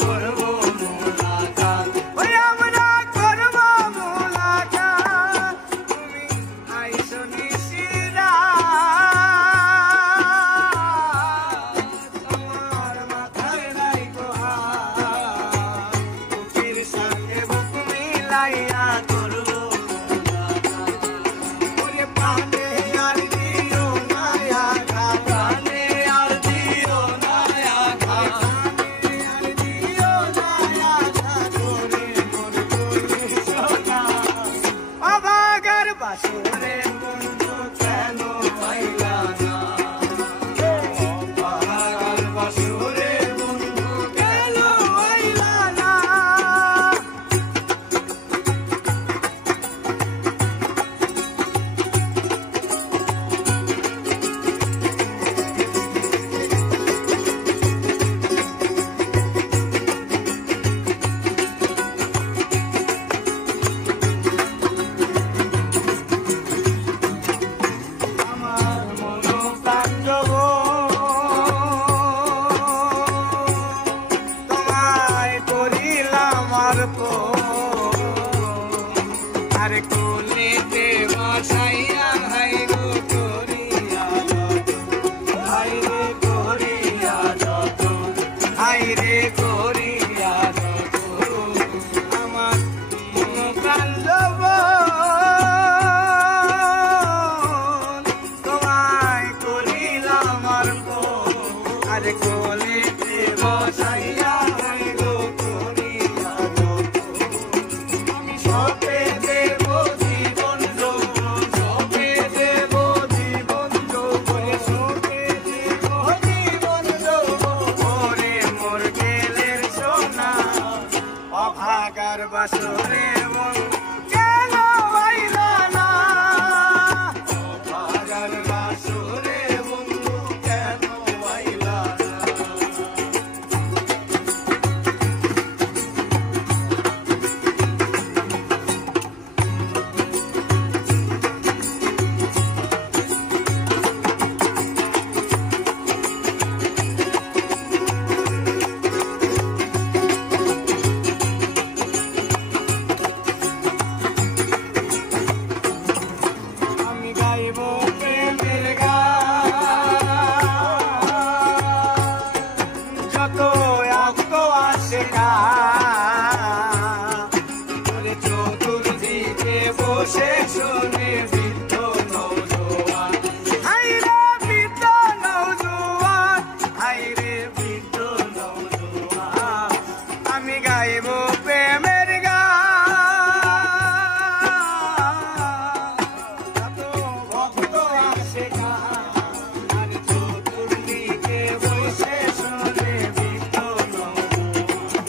করবো মুলাকাত, ওই আমরা করবো মুলাকাত। তুমি আইসো নিশিরা তোমার মাথায় নাই গো হাত, বুকের সাথে বুক মিলাইয়া করবো মুলাকাত। ওরে প্রাণে আর দিও না আঘাত, প্রাণে আর দিও না আঘাত, প্রাণে আর দিও না আঘাত। ওরে মন তুই সোনা অভাগার বাসরে বন্ধু কেন পাইলা না, অভাগার বাসরে বন্ধু কেন পাইলা না। আমার মনো প্রাঞ্জব তোমায় করিলাম অর্পণ, আর কোলেতে বসাইয়া হাই গো করিয়া যতন, হাই রে করিয়া যতন, হাই রে করিয়া যতন। আমার মনো প্রাঞ্জব তোমায় করিলাম অর্পণ, আর কোলেতে বসাইয়া হাই গো করিয়া যতন। আমি সপে দেব জীবন যৌবন, সপে দেব জীবন যৌবন, সপে দেব জীবন যৌবন। ওরে মোর গেলের সোনা অভাগার বাসরে মন কেন আইলা না, অভাগার বাসরে বন্ধু কেন আইলা না। আমি গাইব প্রেমের গান, যত আস্ত আসে গান, চতুর্দিকে বসে শুনে বৃদ্ধ নৌজোয়ান, হাই রে বৃদ্ধ নৌজোয়ান, হাই রে বৃদ্ধ নৌজোয়ান। আমি গাইব প্রেমের গান, যত ভক্ত আসে গান, আর চতুর্দিকে বসে শুনে বৃদ্ধ নৌজোয়ান।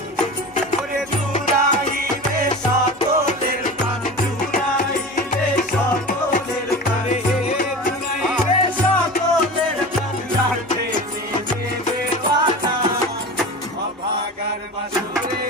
ওরে জুড়াইবে সকলের প্রাণ, জুড়াইবে সকলের প্রাণ, হে জুড়াইবে সকলের প্রাণ, যার প্রেমে দেওয়ানা অভাগার বাসরে